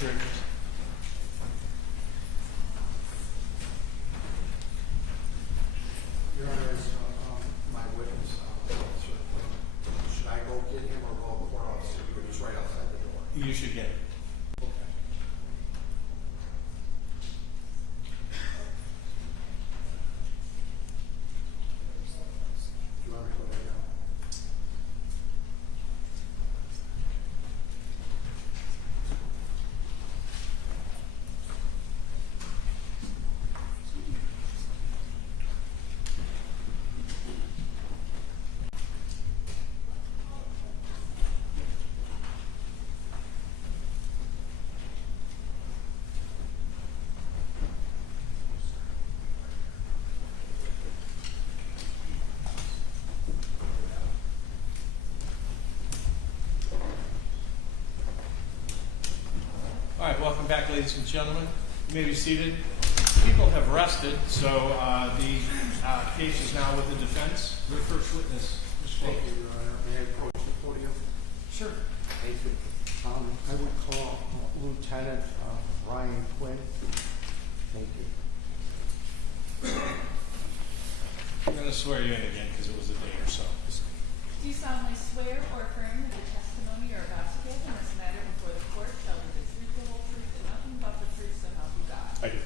jury, please. Your Honor, as my witness, should I go get him or go to the court officer? He's right outside the door. You should get it. Okay. Do you want me to go right now? All right, welcome back, ladies and gentlemen. You may be seated. People have rested, so the case is now with the defense. Your first witness, Mr. Thank Colovos. you, Your Honor. May I approach the podium? Sure. Thank you. I would call Lieutenant Brian Quinn. Thank you. I'm going to swear you in again because it was a day or so. Do you solemnly swear or affirm that the testimony you are about to give in this matter before the court shall be the truth, the whole truth, and nothing but the truth, so help you God? I do.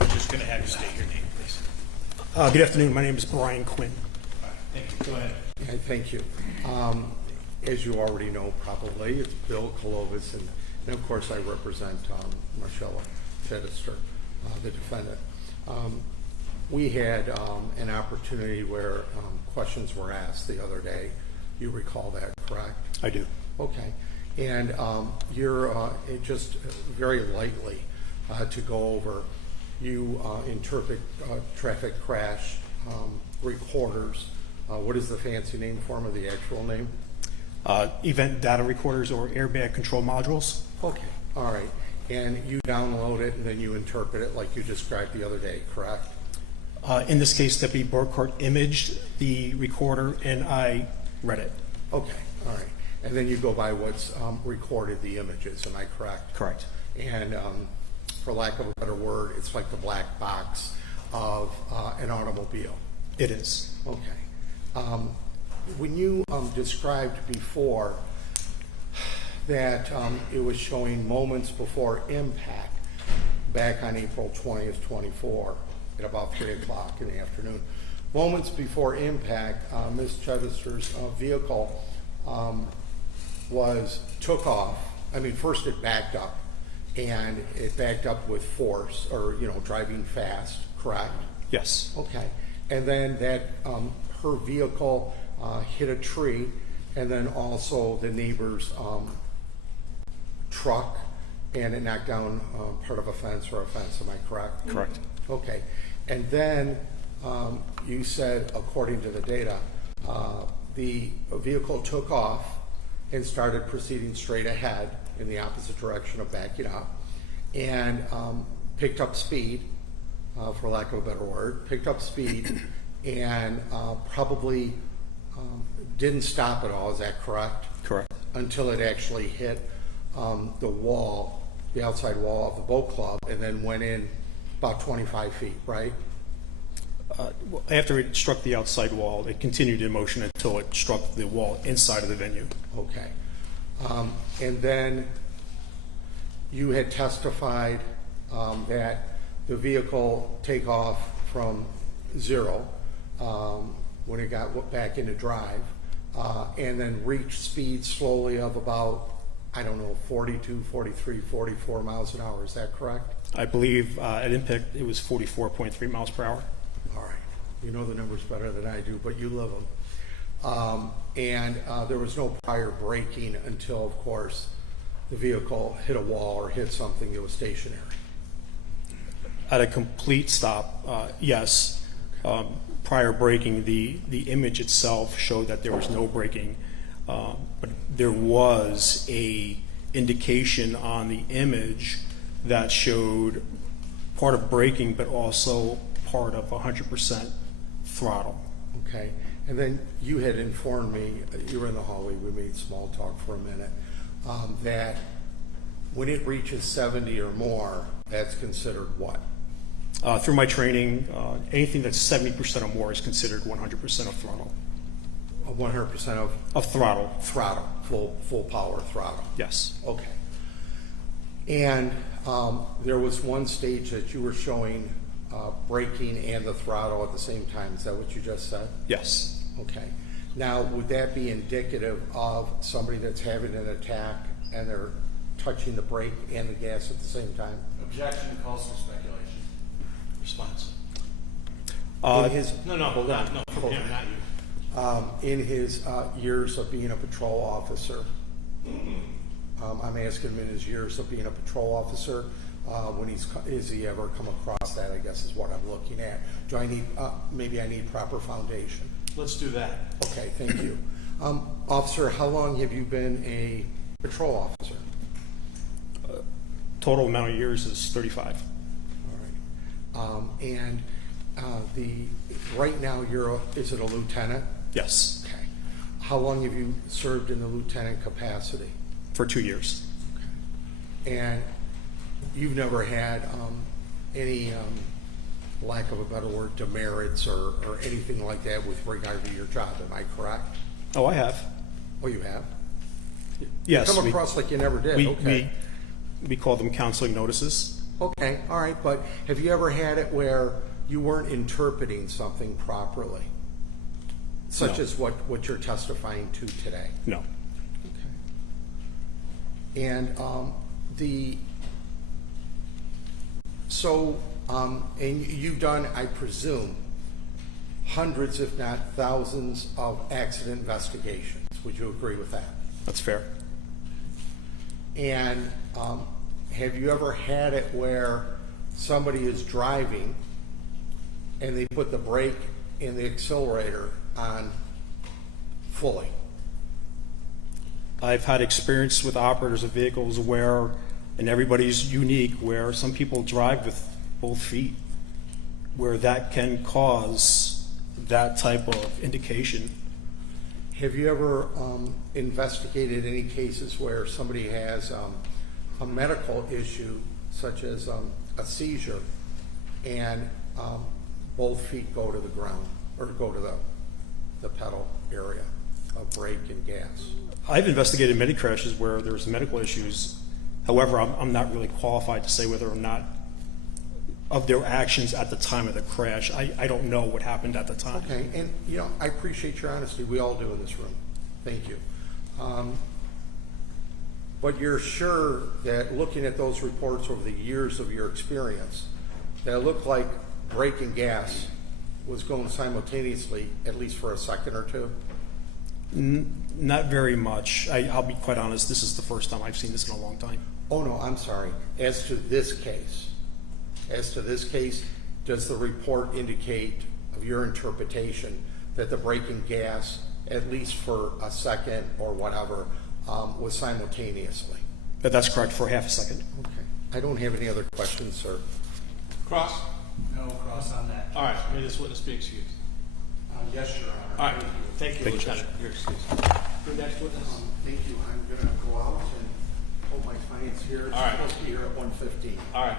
I'm just going to have you state your name, please. Good afternoon. My name is Brian Quinn. All right, thank you. Go ahead. And thank you. As you already know, probably, it's Bill Colovos, and of course I represent Marshella Chidester, the defendant. We had an opportunity where questions were asked the other day. You recall that, correct? I do. Okay. And you're just very lightly to go over, you interpret traffic crash recorders. What is the fancy name for them, or the actual name? Event data recorders or airbag control modules. Okay. All right. And you download it and then you interpret it like you described the other day, correct? In this case, Deputy Burkhart imaged the recorder and I read it. Okay. All right. And then you go by what's recorded the images. Am I correct? Correct. And for lack of a better word, it's like the black box of an automobile. It is. Okay. When you described before that it was showing moments before impact back on April 20th, 24 at about 3 o'clock in the afternoon, moments before impact, Ms. Chidester's vehicle took off. I mean, first it backed up, and it backed up with force, or driving fast, correct? Yes. Okay. And then that her vehicle hit a tree, and then also the neighbor's truck, and it knocked down part of a fence or a fence. Am I correct? Correct. Okay. And then you said, according to the data, the vehicle took off and started proceeding straight ahead in the opposite direction of backing up, and picked up speed, for lack of a better word, picked up speed, and probably didn't stop at all. Is that correct? Correct. Until it actually hit the wall, the outside wall of the boat club, and then went in about 25 feet, right? After it struck the outside wall, it continued in motion until it struck the wall inside of the venue. Okay. And then you had testified that the vehicle take off from zero when it got back into drive, and then reached speed slowly of about, 42, 43, 44 miles an hour. Is that correct? I believe at impact it was 44.3 miles per hour. All right. You know the numbers better than I do, but you live them. And there was no prior braking until, of course, the vehicle hit a wall or hit something that was stationary. At a complete stop, yes. Prior braking, the image itself showed that there was no braking, but there was a indication on the image that showed part of braking, but also part of 100% throttle. Okay. And then you had informed me, you were in the hallway, we made small talk for a minute, that when it reaches 70 or more, that's considered what? Through my training, anything that's 70% or more is considered 100% of throttle. 100% Of throttle, throttle, full power throttle. yes. Okay. And there was one stage that you were showing braking and the throttle at the same time. Is that what you just said? Yes. Okay. Now, would that be indicative of somebody that's having an attack and they're touching the brake and the gas at the same time? Objection calls for speculation. Response. In his, No, hold on, no, hold him, on. not you. In his years of being a patrol officer, I'm asking him in his years of being a patrol officer, has he ever come across that, I guess is what I'm looking at. Do I need, maybe I need proper foundation? Let's do that. Okay, thank you. Officer, how long have you been a patrol officer? Total amount of years is 35. All right. And right now is it a lieutenant? Yes, Okay. How long have you served in the lieutenant capacity? for 2 years. And you've never had any, lack of a better word, demerits or anything like that with regard to your job, am I correct? Oh, I have. Oh, you have? Yes. Come across like you never did, okay. We call them counseling notices. Okay, all right, but have you ever had it where you weren't interpreting something properly? Such No. as what you're testifying to today? No. Okay. And and you've done, I presume, hundreds, if not thousands, of accident investigations. Would you agree with that? That's fair. And have you ever had it where somebody is driving and they put the brake and the accelerator on fully? I've had experience with operators of vehicles where, and everybody's unique, where some people drive with both feet, where that can cause that type of indication. Have you ever investigated any cases where somebody has a medical issue, such as a seizure, and both feet go to the ground, or go to the pedal area of brake and gas? I've investigated many crashes where there's medical issues. However, I'm not really qualified to say whether or not of their actions at the time of the crash. I don't know what happened at the time. Okay, and I appreciate your honesty. We all do in this room. Thank you. But you're sure that looking at those reports over the years of your experience, that it looked like brake and gas was going simultaneously, at least for a second or two? Not very much. I'll be quite honest, this is the first time I've seen this in a long time. Oh, no, I'm sorry. As to this case, does the report indicate of your interpretation that the brake and gas, at least for a second or whatever, was simultaneously? That's correct, for half a second. Okay. I don't have any other questions, sir. Cross? No cross on that. All right, may this witness be excused. Yes, Your Honor. All right, thank you, Thank you, Lieutenant. You're excused. The next witness? Thank you. I'm going to go out and hold my clients here. It's All right. supposed to be here at 1:15. All right.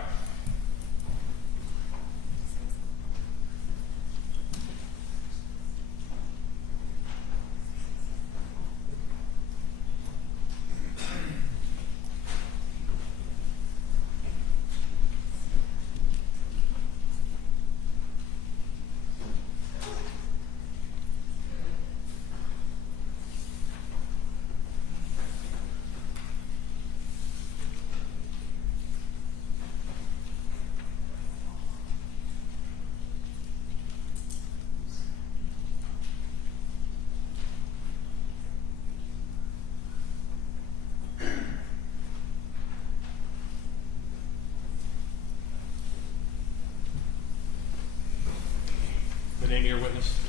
The name of your witness?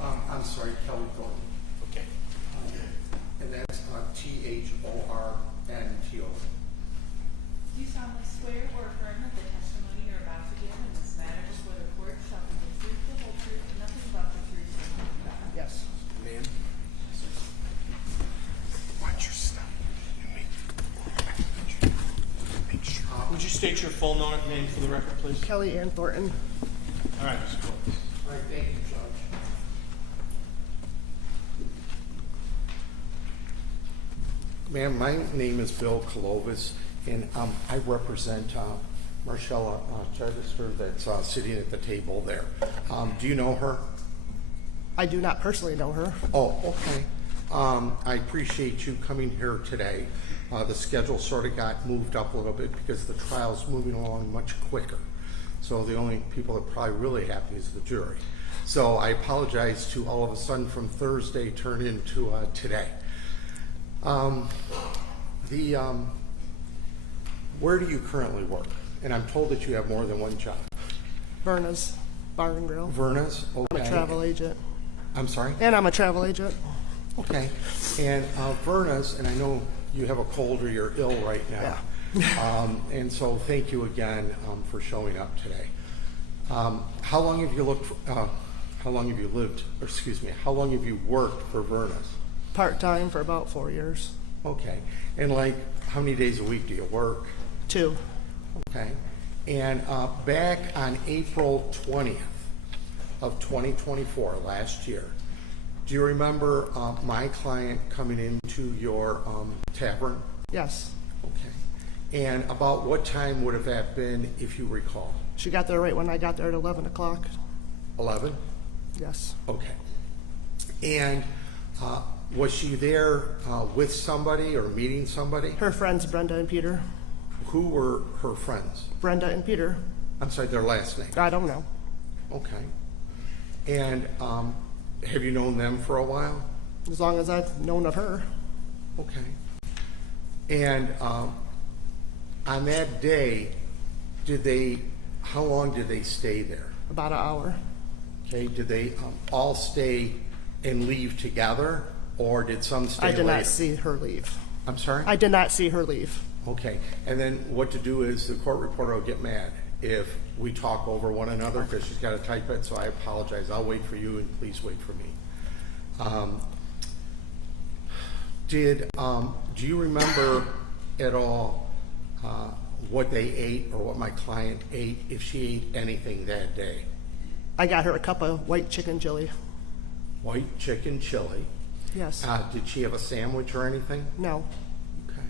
I'm sorry, Kelly Thornton. Okay. And that's Thornto. Do you solemnly swear or affirm that the testimony you're about to give in this matter before the court shall be the truth, the whole truth, and nothing but the truth, so state your full name for the record, please? Kelly Ann Thornton. All right, Mr. Colovos. All right, thank you, Judge. Ma'am, my name is Bill Colovos, and I represent Marshella Chidester that's sitting at the table there. Do you know her? I do not personally know her. Oh, okay. I appreciate you coming here today. The schedule sort of got moved up a little bit because the trial's moving along much quicker. So the only people that are probably really happy is the jury. So I apologize to all of a sudden from Thursday turn into today. Where do you currently work? And I'm told that you have more than one job. Verna's Bar and Grill. Verna's? Okay. I'm a travel agent. I'm sorry? And I'm a travel agent. Okay. And Verna's, and I know you have a cold or you're ill right now. Yeah. And so thank you again for showing up today. How long have you how long have you lived, or excuse me, how long have you worked for Verna's? Part-time for about 4 years. Okay. And like, how many days a week do you work? 2. Okay. And back on April 20th of 2024, last year, do you remember my client coming into your tavern? Yes. Okay. And about what time would have that been, if you recall? She got there right when I got there at 11 o'clock. 11? Yes. Okay. And was she there with somebody or meeting somebody? Her friends, Brenda and Peter. Who were her friends? Brenda and Peter. I'm sorry, their last name. I don't know. Okay. And have you known them for a while? As long as I've known of her. Okay. And on that day, how long did they stay there? About an hour. Okay. Did they all stay and leave together, or did some stay I did later? not see her leave. I'm sorry? I did not see her leave. Okay. And then what to do is the court reporter will get mad if we talk over one another because she's got to type it, so I apologize. I'll wait for you, and please wait for me. Do you remember at all what they ate or what my client ate, if she ate anything that day? I got her a cup of white chicken chili. White chicken chili. Yes. Did she have a sandwich or anything? No. Okay.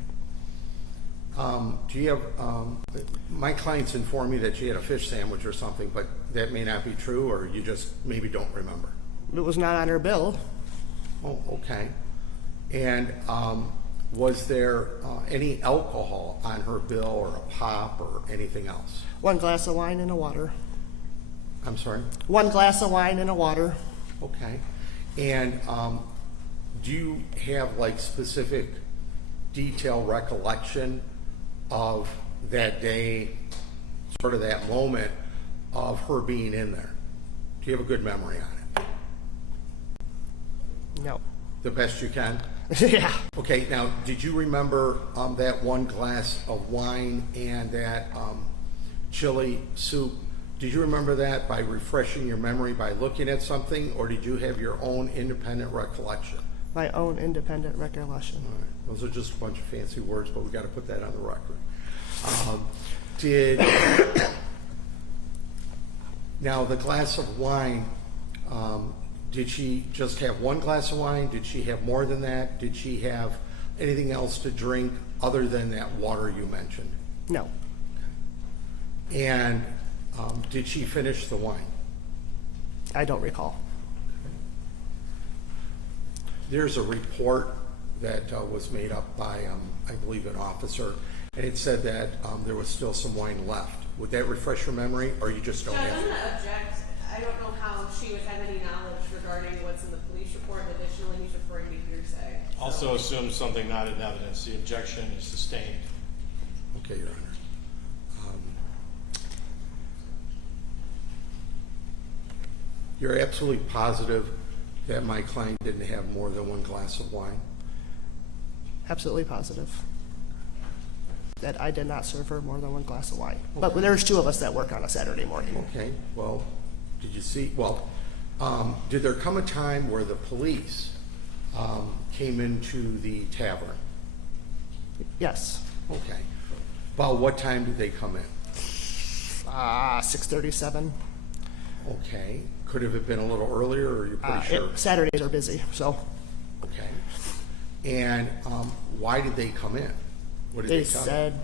Do you have, my clients informed me that she had a fish sandwich or something, but that may not be true, or you just maybe don't remember? It was not on her bill. Oh, okay. And was there any alcohol on her bill, or a pop, or anything else? 1 glass of wine and a water. I'm sorry? 1 glass of wine and a water. Okay. And do you have like specific detailed recollection of that day, sort of that moment of her being in there? Do you have a good memory on it? No. The best you can? Yeah. Okay, now, did you remember that 1 glass of wine and that chili soup? Did you remember that by refreshing your memory by looking at something, or did you have your own independent recollection? My own independent recollection. All right. Those are just a bunch of fancy words, but we got to put that on the record. Now the glass of wine, did she just have 1 glass of wine? Did she have more than that? Did she have anything else to drink other than that water you mentioned? No. And did she finish the wine? I don't recall. There's a report that was made up by, I believe, an officer, and it said that there was still some wine left. Would that refresh your memory, or you just don't Judge, have I'm it? going to object. I don't know how she would have any knowledge regarding what's in the police report. Additionally, he's referring to hearsay. Also assume something not in evidence. The objection is sustained. Okay, Your Honor. You're absolutely positive that my client didn't have more than 1 glass of wine? Absolutely positive that I did not serve her more than 1 glass of wine. But there's 2 of us that work on a Saturday morning. Okay, well, did you see, did there come a time where the police came into the tavern? Yes. Okay. About what time did they come in? 6:37. Okay. Could have it been a little earlier, or you're pretty sure? Saturdays are busy, so Okay. And why did they come in? What did they they tell you? said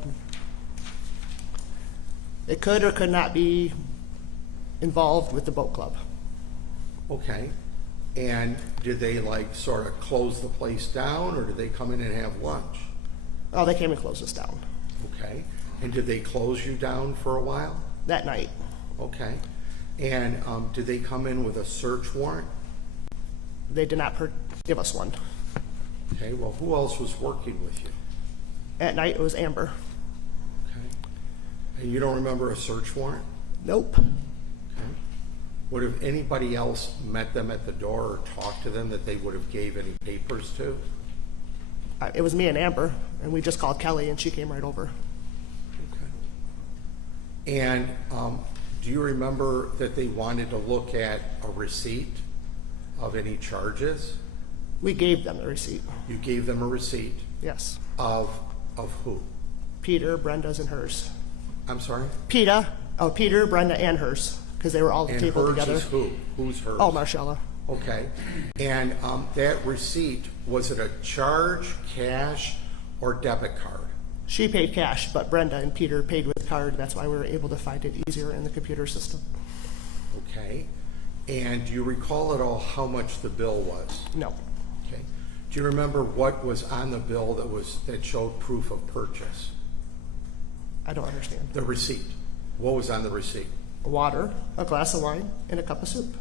it could or could not be involved with the boat club. Okay. And did they like sort of close the place down, or did they come in and have lunch? Oh, they came and closed us down Okay. And did they close you down for a while? that night. Okay. And did they come in with a search warrant? They did not give us one. Okay. Well, who else was working with you? At night, it was Amber. Okay. And you don't remember a search warrant? Nope. Okay. Would have anybody else met them at the door or talked to them that they would have gave any papers to? It was me and Amber, and we just called Kelly, and she came right over. Okay. And do you remember that they wanted to look at a receipt of any charges? We gave them the receipt. You gave them a receipt Yes. of who? Peter, Brenda's, and hers. I'm sorry? Peter, Brenda, and hers, because they were all at the And table hers together. is who? Who's hers? Oh, Marshella. Okay. And that receipt, was it a charge, cash, or debit card? She paid cash, but Brenda and Peter paid with card. That's why we were able to find it easier in the computer system. Okay. And do you recall at all how much the bill was? No. Okay. Do you remember what was on the bill that showed proof of purchase? I don't understand. The receipt. What was on the receipt? Water, a glass of wine, and a cup of soup.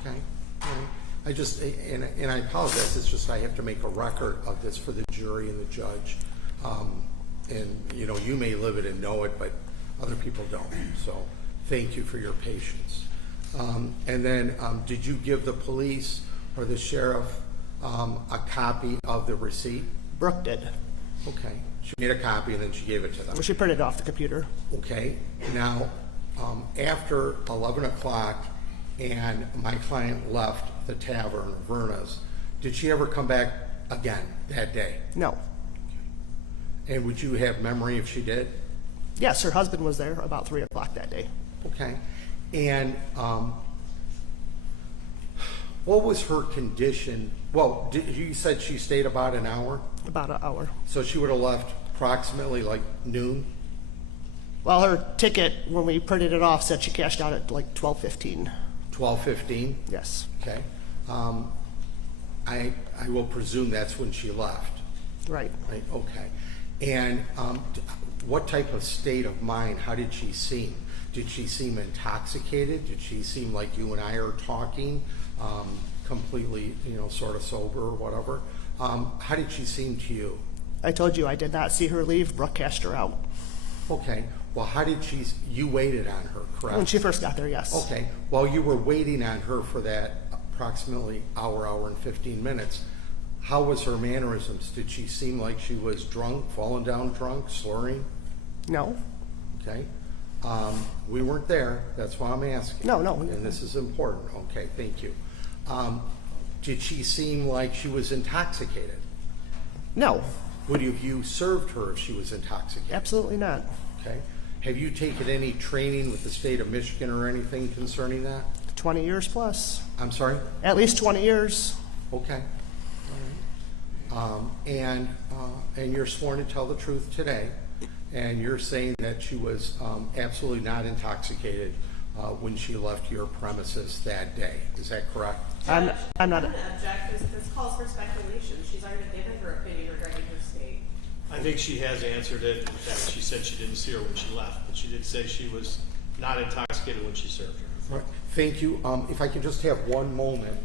Okay. All right. I just, and I apologize, it's just I have to make a record of this for the jury and the judge. And, you know, you may live it and know it, but other people don't. So thank you for your patience. And then did you give the police or the sheriff a copy of the receipt? Brooke did. Okay. She made a copy and then she gave it to them. She printed it off the computer. Okay. Now, after 11 o'clock and my client left the tavern, Verna's, did she ever come back again that day? No. And would you have memory if she did? Yes, her husband was there about 3 o'clock that day. Okay. And what was her condition? Well, you said she stayed about an hour? About an hour. So she would have left approximately like noon? Well, her ticket, when we printed it off, said she cashed out at like 12:15. 12:15? Yes. Okay. I will presume that's when she left. Right. Right, okay. And what type of state of mind, how did she seem? Did she seem intoxicated? Did she seem like you and I are talking, completely, you know, sort of sober or whatever? How did she seem to you? I told you I did not see her leave. Brooke cashed her out. Okay, well, how did you waited on her, correct? When she first got there, yes. Okay, while you were waiting on her for that approximately hour and 15 minutes, how was her mannerisms? Did she seem like she was drunk, falling down drunk, slurring? No. Okay. We weren't there. That's why I'm asking. No. And this is important. Okay, thank you. Did she seem like she was intoxicated? No. Would you served her if she was intoxicated? Absolutely not. Okay. Have you taken any training with the state of Michigan or anything concerning that? 20 years plus. I'm sorry? At least 20 years. Okay. All right. And you're sworn to tell the truth today, and you're saying that she was absolutely not intoxicated when she left your premises that day. Is that correct? I'm not. I'm going to object because this calls for speculation. She's already given her opinion regarding her state. I think she has answered it. In fact, she said she didn't see her when she left, but she did say she was not intoxicated when she served her. All right. Thank you. If I could just have one moment.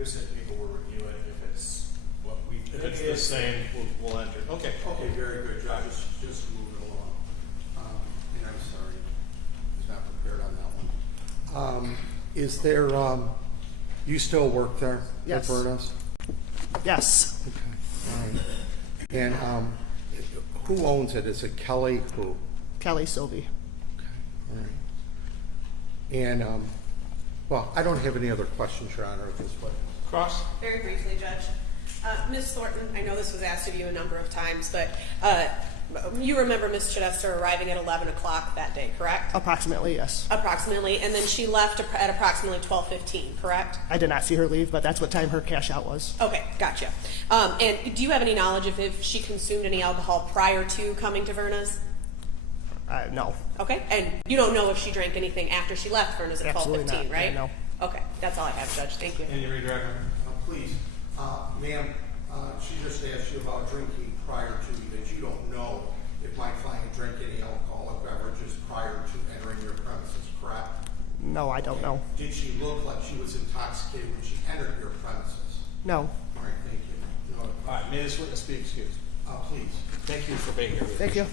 produce it, people will review it. If it's what we, If it's the same, we'll enter. Okay. Okay, very good, Judge. Just move it along. And I'm sorry, I was not prepared on that one. Is there, you still work there? Yes. At Verna's? Yes, Okay, all right. And who owns it? Is it Kelly? Who? Kelly Sylvie. All right. And, well, I don't have any other questions, Your Honor, at this point. Cross? Very briefly, Judge. Ms. Thornton, I know this was asked of you a number of times, but you remember Ms. Chidester arriving at 11 o'clock that day, correct? Approximately, yes. Approximately, and then she left at approximately 12:15, correct? I did not see her leave, but that's what time her cash out was. Okay, gotcha. And do you have any knowledge if she consumed any alcohol prior to coming to Verna's? No. Okay, and you don't know if she drank anything after she left Verna's at Absolutely 12:15, not. right? Yeah, no. Okay, that's all I have, Judge. Thank you. Any redirect? Please, ma'am, she just asked you about drinking prior to, that you don't know if my client drank any alcoholic beverages prior to entering your premises, correct? No, I don't know. Did she look like she was intoxicated when she entered your premises? No. All right, thank you. No, All right, may this witness be excused? please. Thank you for being here. Thank you.